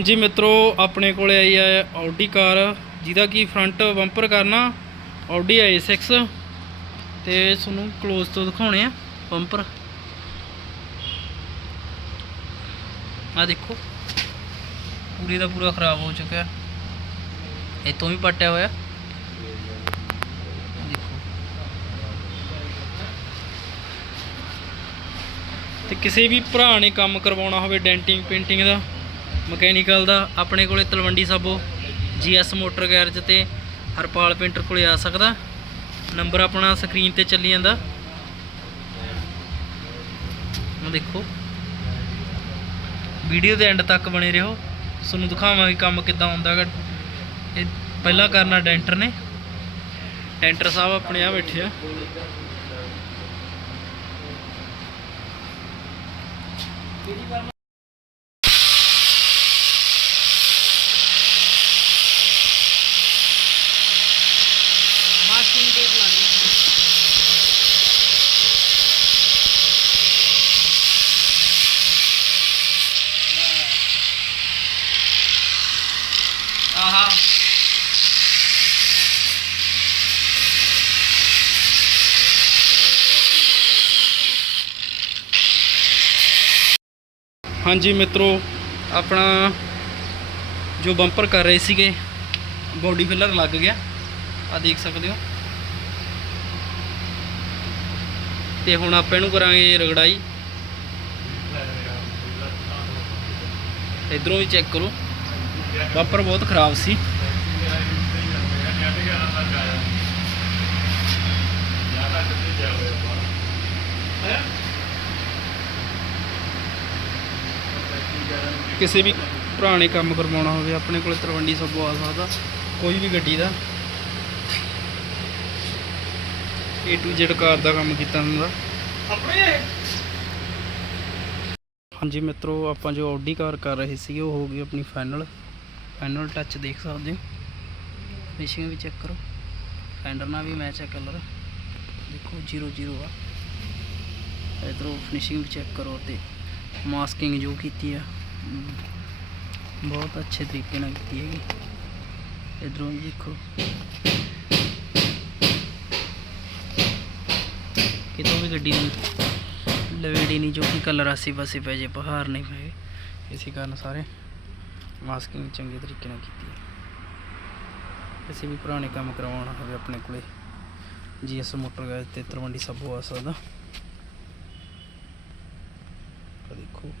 ਜੀ ਮਿੱਤਰੋ, ਆਪਣੇ ਕੋਲੇ ਆਈ ਹੈ ਆਡੀ ਕਾਰ, ਜਿਹਦਾ ਕੀ ਫਰੰਟ ਬੰਪਰ ਕਰਨਾ ਆਡੀ A6 ਤੇ ਤੁਹਾਨੂੰ ক্লোਜ਼ ਤੋਂ ਦਿਖਾਉਣੇ ਆ ਬੰਪਰ ਆ ਦੇਖੋ, ਪੂਰੀ ਦਾ ਪੂਰਾ ਖਰਾਬ ਹੋ ਚੁੱਕਿਆ। ਇਤੋਂ ਵੀ ਪੱਟਿਆ ਹੋਇਆ। ਦੇਖੋ। ਤੇ ਕਿਸੇ ਵੀ ਭਰਾ ਨੇ ਕੰਮ ਕਰਵਾਉਣਾ ਹੋਵੇ ਡੈਂਟਿੰਗ ਪੇਂਟਿੰਗ ਦਾ ਮਕੈਨੀਕਲ ਦਾ, ਆਪਣੇ ਕੋਲੇ Talwandi Sabo GS motor garage ਤੇ ਹਰਪਾਲ ਪੇਂਟਰ ਕੋਲੇ ਆ ਸਕਦਾ। ਨੰਬਰ ਆਪਣਾ ਸਕਰੀਨ ਤੇ ਚੱਲੀ ਜਾਂਦਾ। ਉਹ ਦੇਖੋ। ਵੀਡੀਓ ਦੇ ਐਂਡ ਤੱਕ ਬਣੇ ਰਹੋ। ਤੁਹਾਨੂੰ ਦਿਖਾਵਾਂਗੇ ਕੰਮ ਕਿੱਦਾਂ ਹੁੰਦਾ ਹੈਗਾ। ਇਹ ਪਹਿਲਾਂ ਕਰਨਾ ਡੈਂਟਰ ਨੇ। ਡੈਂਟਰ ਸਾਹਿਬ ਆਪਣੇ ਆ ਬੈਠੇ ਆ। ਮਾਸਕਿੰਗ ਹਾਂਜੀ ਮਿੱਤਰੋ, ਆਪਣਾ ਜੋ ਬੰਪਰ ਕਰ ਰਹੇ ਸੀਗੇ ਬੋਡੀ ਫਿਲਰ ਲੱਗ ਗਿਆ। ਆ ਦੇਖ ਸਕਦੇ ਹੋ। ਤੇ ਹੁਣ ਆਪਾਂ ਇਹਨੂੰ ਕਰਾਂਗੇ ਰਗੜਾਈ। ਇਧਰੋਂ ਵੀ ਚੈੱਕ ਕਰੋ। ਬੰਪਰ ਬਹੁਤ ਖਰਾਬ ਸੀ। ਕਿਸੇ ਵੀ ਪੁਰਾਣੇ ਕੰਮ ਕਰਵਾਉਣਾ ਹੋਵੇ ਆਪਣੇ ਕੋਲ ਤਲਵੰਡੀ ਸਭੋ ਆ ਸਕਦਾ ਕੋਈ ਵੀ ਗੱਡੀ ਦਾ। A to Z ਕਾਰ ਦਾ ਕੰਮ ਕੀਤਾ ਹੁੰਦਾ। ਹਾਂਜੀ ਮਿੱਤਰੋ ਆਪਾਂ ਜੋ ਆਡੀ ਕਾਰ ਕਰ ਰਹੇ ਸੀਗੇ ਉਹ ਹੋ ਗਈ ਆਪਣੀ ਫਾਈਨਲ ਫਾਈਨਲ ਟੱਚ ਦੇਖ ਸਕਦੇ ਹੋ। ਫਿਨਿਸ਼ਿੰਗ ਵੀ ਚੈੱਕ ਕਰੋ। ਫੈਂਡਰ ਨਾਲ ਵੀ ਮੈਚ ਹੈ ਕਲਰ ਦੇਖੋ 00 ਆ। ਇਧਰੋਂ ਫਿਨਿਸ਼ਿੰਗ ਵੀ ਚੈੱਕ ਕਰੋ ਤੇ ਮਾਸਕਿੰਗ ਜੋ ਕੀਤੀ ਆ। ਬਹੁਤ ਅੱਛੇ ਤਰੀਕੇ ਨਾਲ ਕੀਤੀ ਹੈਗੀ। ਇਧਰੋਂ ਦੇਖੋ। ਕਿਤੋਂ ਵੀ ਗੱਡੀ ਨੂੰ ਲਵੇੜੀ ਨਹੀਂ, ਜੋ ਕਿ ਕਲਰ ਆਸੀ ਪਾਸੇ ਪੈ ਜੇ ਪਹਾੜ ਨਹੀਂ ਪਏ। ਇਸੇ ਕਾਰਨ ਸਾਰੇ ਮਾਸਕਿੰਗ ਚੰਗੇ ਤਰੀਕੇ ਨਾਲ ਕੀਤੀ ਹੈ। ਕਿਸੇ ਵੀ ਪੁਰਾਣੇ ਕੰਮ ਕਰਵਾਉਣਾ ਹੋਵੇ ਆਪਣੇ ਕੋਲੇ। ਜੀਐਸ ਮੋਟਰ ਗੈਸ ਤੇ ਤਰਵੰਡੀ ਸਭ ਹੋ ਸਕਦਾ। ਦੇਖੋ।